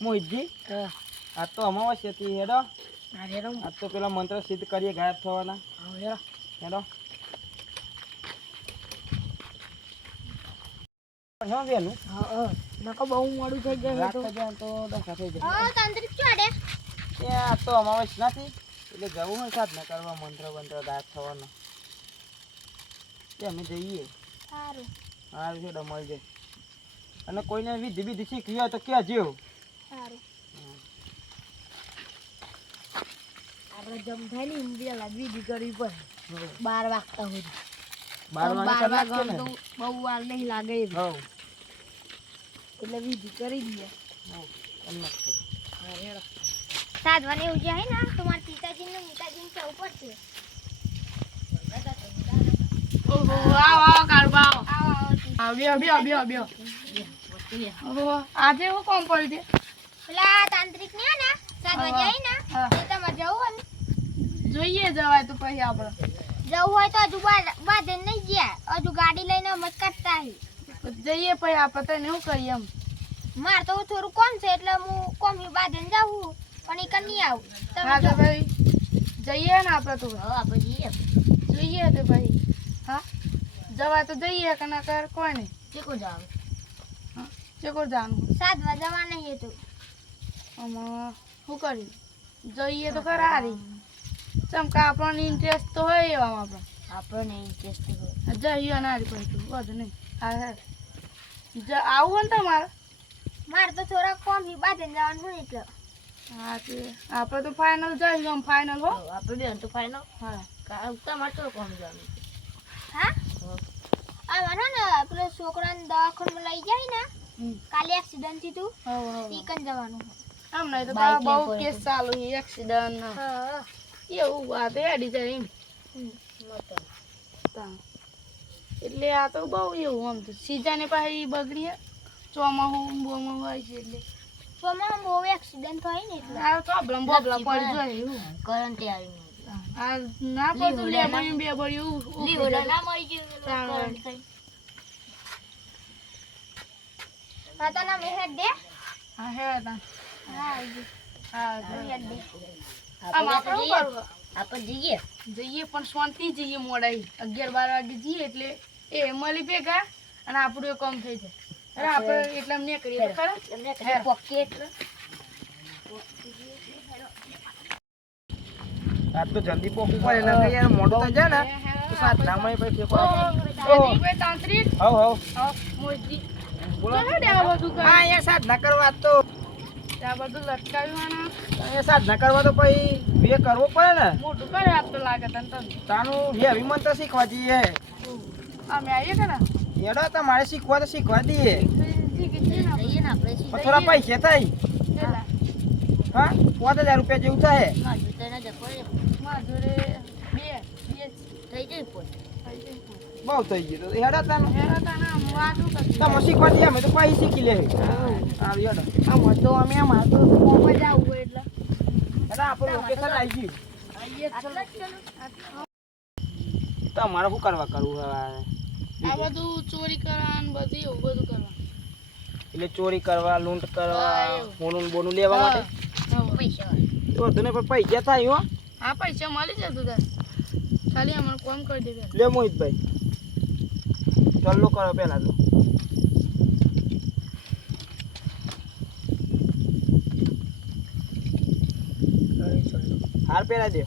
મોહિતજી આ તો અમાવસ્યા હતી હેડો. આ તો પેલા મંત્ર સિદ્ધ કરીએ ગાયબ થવાના. હા હેડો. હા વહેલું હા હા. નકો બહુ મોડું થઈ જાય તો સાથે થઈ હા તાંત્રિક ચોડે એ આ તો અમાવસ્યા નથી. એટલે જવું હોય સાધના કરવા મંત્ર મંત્ર ગાયબ થવાનો. અમે જઈએ. સારું. હા છે જાય અને કોઈને વિધિ વિધિ શીખવી હોય તો કહેજો. સારું. આપણે જમ થાય ને ઇન્ડિયા લાગવી દી કરવી બાર વાગતા હોય બાર વાગે છે ને? વાગે તો બહુ વાર નહીં લાગે એટલે વિધિ કરી દઈએ હવ એમ જ છે. હા હેરો સાધવાને એવું જાય ને? તો પિતાજી ને આજે હું કોમ પડી દે પેલા તાંત્રિક ને ને સાધવા હા. જાય ને હા. તમારે જવું હોય જોઈએ જવાય તો પછી આપણે જવું હોય તો હજુ બાંધે નહીં ગયા. હજુ ગાડી લઈને અમે કરતા આવી જઈએ પછી આપણે તને શું કરીએ એમ. માર તો થોડું કોમ છે એટલે હું કોમ બાંધે જાઉં પણ એ નહીં આવું. હા તો ભાઈ જઈએ ને આપણે તો. આપણે જઈએ. જોઈએ તો ભાઈ. હા? જવા તો જઈએ કે ના કર કોને ચીકુ જાવ ચેકો જાણવું સાધવા જવા નહીં તો. આમાં શું કરી જોઈએ તો ખરા હારી. ચમકા આપણને ઇન્ટરેસ્ટ તો હોય એવામાં આપણે આપણને ઇન્ટરેસ્ટ હોય. જઈએ ને હારી પછી. વધુ નહીં. હા હા આવું હોય ને તમારે? મારે તો થોડા કોમ બાંધે જવાનું હોય એટલે. હા તે. આપણે તો ફાઇનલ જઈશું આમ ફાઇનલ હો. આપણે બેન તો ફાઈનલ હા. તમારે તો કોમ જવાનું હા? આવવાનો ને પેલો છોકરાને દવાખાનું લઈ જાય ને કાલે એક્સિડન્ટ થયું હવ, હવ. ઈ કન જવાનું આમ નહીં તો બહુ કેસ ચાલુ એક્સિડન્ટ હા. એવું વાત એડી જાય એમ. એટલે આ તો બહુ એવું આમ તો. સીઝને પાછી બગડી ચોમાસું બોમાં હોય છે એટલે. તો બહુ એક્સિડન્ટ થાય ને એટલે. આ પ્રોબ્લેમ બોબલા પડી જાય એવું. કરંટ આવી આ ના પડતું લે મને બે પડ્યું એવું ના મળી ગયું કરંટ થઈ. મેં દે. હા. હેડ આપણે શું કરવું? આપણે જઈએ? જઈએ પણ શાંતિ જઈએ મોડાઈ અગિયાર બાર વાગે જઈએ એટલે એ મળી ભેગા અને આપણું એ કામ થઈ જાય. આપણે એટલે એમ નીકળીએ તો ખરા? તમને આજ તો જલ્દી પોકવું પડે ને કે યાર મોડું થઈ જાય ને. તો સાધનામાં પછી ફેંકો તાંત્રિક તાંત્રિક. હવ હવ હા. બોલો. ચાલો ને હા કરવા તો. આ બધું લટકાવ્યું સાધના કરવા તો પછી બે કરવો પડે ને. મોટું કરે આપ તો લાગે તને તને તાનું હેવી મંત્ર શીખવા જઈએ. અમે આવીએ કે ના? એડો તમારે શીખવા તો શીખવા દઈએ. થોડા પૈસા થાય? હા પાંચ હજાર રૂપિયા જેવું થાય. માજુ તને જકો મારા જોડે બે બે થઈ જાય થઈ જાય. બહુ થઈ ગયું. તો હેડો તાનું હેરા તને આમ વાતું. તમે શીખવા દઈએ અમે તો પાઈ શીખી લે. આવી હેડો. આમ તો અમે આમ હાથો તો મોંમાં જ આવવું હોય એટલે. આપણે લોકેશન આવી ગયું. તમારે શું કરવા કરવું હવે? આ બધું ચોરી કરવાનું બધું એવું બધું કરવા. એટલે ચોરી કરવા લૂંટ કરવા. બોનું બોનું લેવા માટે? પૈસા. તો તને પણ પૈસા થાય હો. હા પૈસા મળી જતું તાર ખાલી અમારું કોમ કરી દેવે લે મોહિતભાઈ. ચાલો કરો પહેલાં તો. હાર પહેરા દે.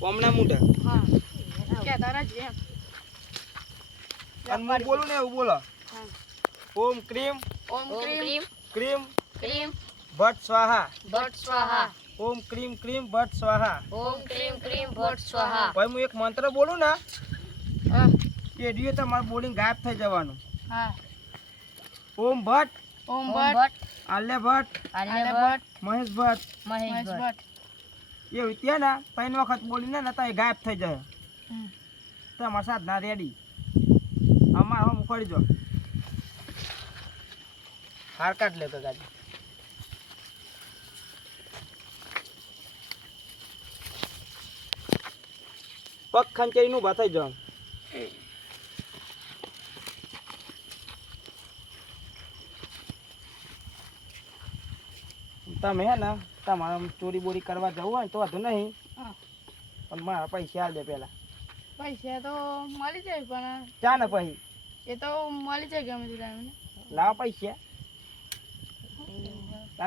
કોમના મોટા. હા. કે તારા જ એમ બોલું ને એવું બોલો. હા. ઓમ ક્રીમ ઓમ ક્રીમ ક્રીમ ક્રીમ ભટ્ટ સ્વાહા. ભટ્ટ સ્વાહા. ઓમ ક્રીમ ક્રીમ ભટ્ટ સ્વાહા. ઓમ ક્રીમ ક્રીમ ભટ્ટ સ્વાહા. ભાઈ હું એક મંત્ર બોલું ને દિવસે તમારું બોલિંગ ગાયબ થઈ જવાનું. હા. ઓમ ભટ્ટ ઓમ ભટ્ટ આલ્ય ભટ્ટ આલ્ય ભટ્ટ મહેશ ભટ્ટ. મહેશ ભટ્ટ. એ વિત્યા ને ત્રણ વખત બોલીને ને તો એ ગાયબ થઈ જાય. તમારા સાધના રેડી અમારા હમ ઉપાડી દો હાર કાઢ લે કાકાજી પગ ખંચેરીનું ઊભા થઈ જાઉં તમે હે ને તમારે ચોરી બોરી કરવા જવું હોય તો વાંધો નહીં. પણ મારા પૈસા દે પેલા પૈસા તો મળી જાય પણ ચા ને પછી? એ તો મળી જાય ગમે તે લાવ પૈસા.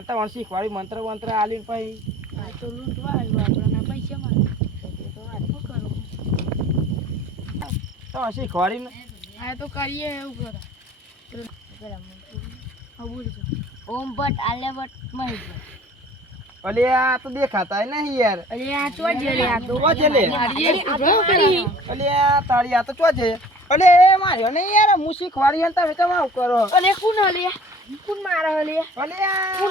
તાર વણ શીખવાડી મંત્ર મંત્ર આલી પછી. આ તો લૂંટવા આવ્યું આપણને પૈસા મળે. શું કરવું? તમારે આ તો કરીએ એવું કરો. ઓમ ભટ્ટ આલે ભટ્ટ મહી અલે આ તો દેખાતા નહીં યાર. અલે આ તો જલે આ તો છે અલે આ તારી આ તો ચો છે. અલે એ માર્યો નહીં યાર. હું શીખવાડી હતા ને તમે કરો? અલે કોણ હલે કોણ મારે હલે ચો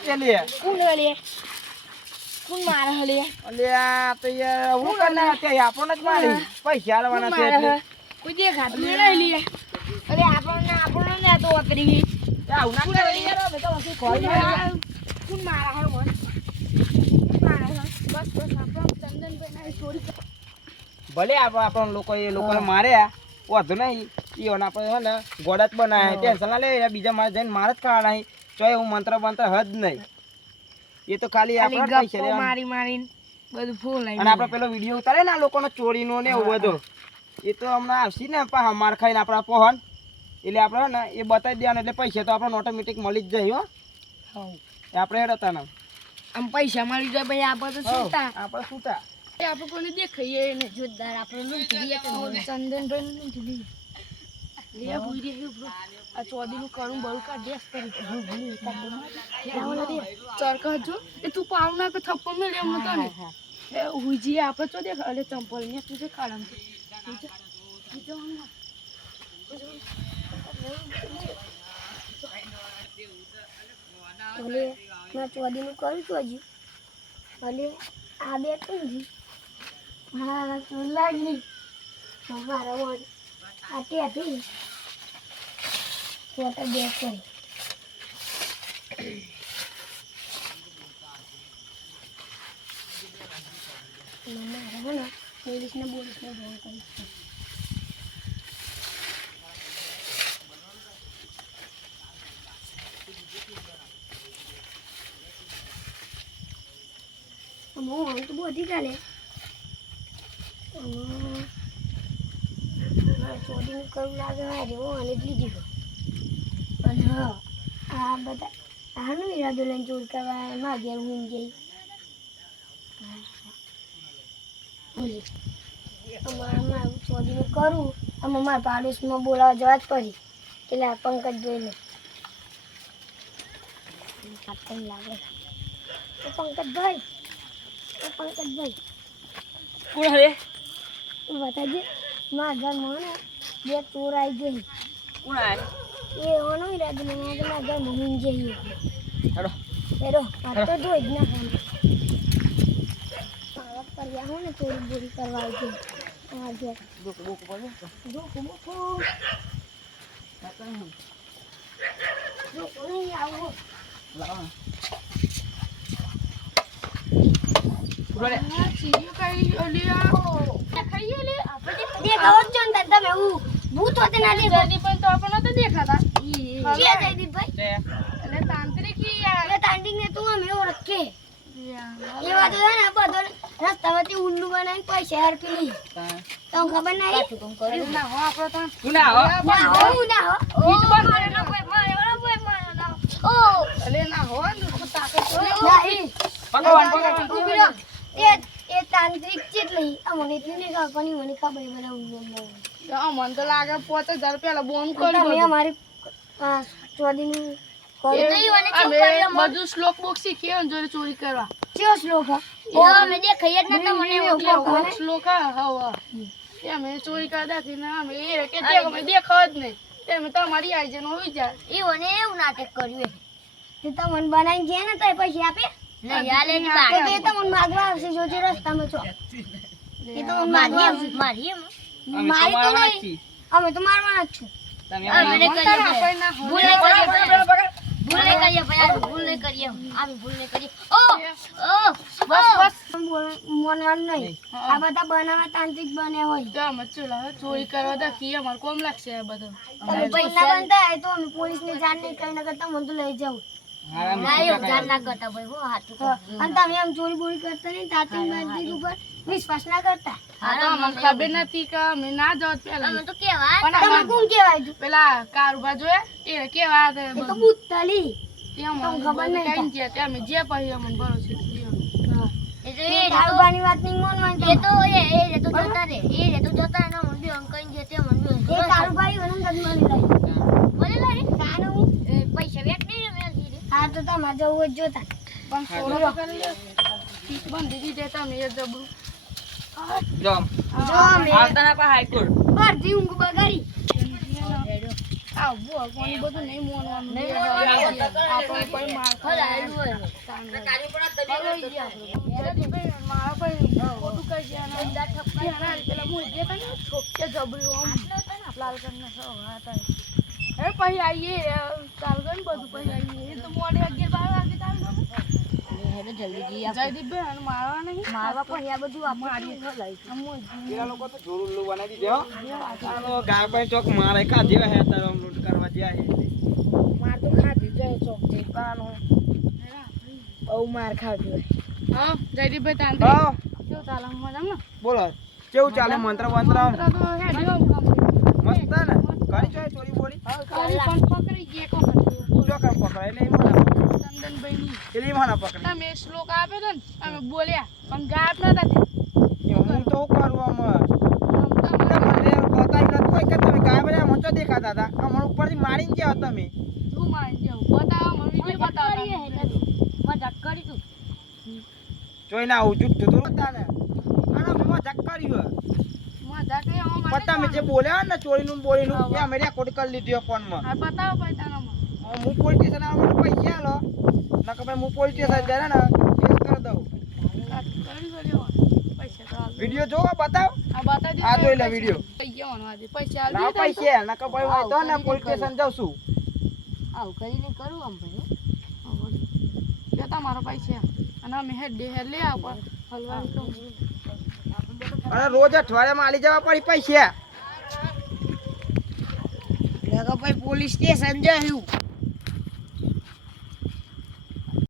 છે લે કોણ હલે કોણ મારે હલે અલે આ તો યાર હું કરના તે આપણને જ મારી પૈસા આલવાના છે એટલે કોઈ દેખાતું નહીં લે અરે આપણને આપણને ને તો અતરી આવું ના કરે યાર અમે તો શીખવાડી હે. કોણ મારા હે મન કોણ બસ બસ આપણો ચંદનભાઈ ના ચોરી કર- ભલે આપ આપણ લોકો એ લોકોને માર્યા વાંધો નહીં ઈઓને આપણે હે ને ગોડા જ બનાવે. ટેન્શન ના લે બીજા મારે જઈને મારે જ ખાવા નહીં ચોય હું મંત્ર મંત્ર હદ નહીં. એ તો ખાલી આપણે પૈસા મારી મારીને બધું ફૂલ અને આપણે પેલો વીડિયો ઉતારે ને લોકોનો ચોરીનો ને એવું બધું. એ તો હમણાં આવશે ને પાછા માર ખાઈને આપણા પહોન. એટલે આપણે ને એ બતાવી દેવાનું એટલે પૈસા તો આપણને ઓટોમેટિક મળી જ જાય હો. આપણે હેડતા ને. આમ પૈસા મળી જાય ભાઈ આપણે તો છૂટા. આપણે સૂતા આપણે કોઈને દેખાઈએ ને જોરદાર આપણે લૂંટી ચંદનભાઈ લૂંટી લે ભૂરી બ્રો આ ચોદીનું કરું બળું કાઢ દેસ કરી ચરકા જો. એ તું પાવ ના કે થપ્પો મેળ એમ નતો ને. એ હુજી તો દેખ અલે ચંપલ ને તું જે. કાળમ મેં ચોદીનું કર્યું છું હજી. અલે આ બે કઈ જી. મારા તો લાગી. મારા વડ આ ત્યાંથી ફોટો બે કરી મારા હે ને પોલીસને પોલીસને ફોન ચાલે ચોરીનું કરવું લાગે હારે હું અને જ લીધી અને હા આ બધા આનો ઈરાદો લઈને ચોરી કરવા એમાં ઘેર હું જઈ અમારામાં અમારે ચોરીનું કરું અમે મારા પાડોશમાં બોલાવા જવા જ પડી. એટલે આ પંકજભાઈને લે લાગે. પંકજભાઈ પંકજભાઈ. કોણ હરે બતાજે મારા ઘરમાં ને બે ચોર આવી ગઈ. કોણ આય? એ એનો ઈરાદો નહીં મારે મારા ઘરમાં હું જઈએ. હેડો. હેરો આ તો જોઈ જ ના પાવક કર્યા હોય ને ચોરી બોરી કરવા આવી ગઈ. અમારા ઘેર જોક બોક પડે જોકો બોકો જોકો નહીં આવો. લાવો આ ચીડિયું કઈ ઓલી આ ખાઈએ લે દેખાવો છો ને તમે હું. ભૂત હોતે ના દેખો જયદીપ પણ તો. આપણને તો દેખાતા જે જયદીપભાઈ એટલે તાંત્રિકી યાર એટલે તાંડિંગ ને તું અમે ઓળખે એ. વાત ને બધો રસ્તામાંથી ઉલ્લુ બનાવીને પૈસા હરપી લઈ તમને ખબર નહીં અરે ના હો આપણો તો તું ના હો ના હો હું ના હો ઓ મારે ના કોઈ મારે વાળા કોઈ મારે ના ઓ અલે ના હો ને તો તો નહીં ભગવાન ભગવાન ઊભી રહો. એ એ તાંત્રિક ચેટલી આ મને એટલી નહીં ખબર પણ મને ખબર બધા ઉલ્લુ મને તો લાગે પાંચ હજાર પેલા બોમ્બ તમે કર્યું અમારી આ ચોરીનું બધું શ્લોક બોક શીખીએ જોડે ચોરી કરવા. ચેવો શ્લોક હા? ઓ દેખાઈ જ નતા મને એવું એટલે શ્લોક હા હા હા. અમે ચોરી કરતા હતી ને અમે એ કે દેખ અમે દેખાવ જ નહીં. તે અમે તમારી આઈ જનો હોઈ જાય. એવું નાટક કર્યું તે તમને બનાવી ગયા ને તો પછી આપે? તો તે તમને માગવા આવશે જોજે રસ્તામાં છો એ તો માગવા મારી મારી તો નહીં. અમે તો મારવાના જ છું તમે મંતર આપણે ના હોય. ભૂલ કરીએ ભૂલ. નહીં કરીએ ભાઈ ભૂલ નહીં કરીએ. આમ ભૂલ નહીં કરીએ. ઓ! ઓ! બસ બસ. મોનવાનું નહીં. આ બધા બનાવવા તાંત્રિક બન્યા હોય. તો ચોરી કરવા દખી અમારે કોમ લાગશે આ બધું. પૈસા બનતા હોય તો અમે પોલીસને જાણ નહીં કરી નકર તમને તો લઈ જાઉં તમે આમ ચોરી બોરી કરતા નહીં તાંત્રિક મંત્રિક ઉપર. વિશ્વાસ ના કરતા. હા તો અમને ખબર નથી કે અમે ના જાવ પેલા પણ તમે અમારે કોણ કહેવાય પેલા કારુબા જોયા એ કેવા તો તે ખબર નહીં કઈ ગયા તે અમે જે પછી અમને ભરોસે એ નહીં હોય ને. હા તો તમારે જવું જ જોતા. પણ કરી લે. બંધી દીધે તમે એ જબરું. જોમ. જોમ અમે. આવતાના પા હાઈકોર્ટ બધી ઊંઘ બગાડી. આ બુઆ કોની બધું નહીં મોનવાનું. આપણે કોઈ માર ખાય હલોઈ ગયા. આપણે. મારા કોઈ ખોટું કહી ગયા ને. પેલા મું જે હતા ને છોકરે જબરું આમ લાલ કરીને સવા હતા પછી આવીએ ચાલ ગયું બધું પછી આવીએ તો મોડે અગિયાર બાર વાગે ચાલ મારવા નહીં? મારવા પછી આ બધું મારીએ. લોકો તો જોરું ઉલ્લુ બનાવી દીધો ગાય ભાઈ ચોક મારે કાઢી હે તારો લૂંટ કરવા જ્યાં હે. તે. માર તો ખાધી જાય ચોક જઈતાનો બહુ માર ખાધી હા જયદીપભાઈ તાંત્રિક હા. કેવું ચાલે? મજામાં? બોલો કેવું ચાલે? મંત્ર મંત્ર મસ્ત ને? ઘણી જાય ચોરી બોરી કાલી પણ પકડી ગયે કો વખત. જો કામ પકડાય એટલે એમાં પકડે. ચંદનભાઈ ની એટલે એમાં ના પકડાય. તમે શ્લોક આપે તો ને અમે બોલ્યા પણ ગાત નતા તે હું તો કરું આમાં? તમને બતાવી નતું હોય કે તમે ગાય બધા મંચો દેખાતા હતા? આમાં ઉપરથી મારીને ગયા તમે. શું મારીને જાવ બતાવો મને વીડિયો બતાવો જોઈ ના આવું જુઠ્ઠું તું હતા ને આના મેં મજાક કર્યું આવો તમે જે બોલ્યા ને ચોરીનું ને બોલીનું એ અમે રેકોર્ડ કરી લીધું ફોનમાં ભાઈ તારામાં હું પોલીસ સ્ટેશન માટે પૈસા આલો નકર ભાઈ હું પોલીસ સ્ટેશન જાય ને કેસ કરી દઉં. વિડિયો જો પૈસા બતાવ આ જોઈ લે વિડિયો. પૈસા ના પૈસા ના કે. પૈસા ભાઈ હોય તો ને પોલીસ સ્ટેશન જાઉં છું. જો તમારા પૈસા. અને અમે હેડ હેડ લે આવ. હલવાનું અને રોજ અઠવાડિયામાં આલી જવા પડી પૈસા. Police station જયું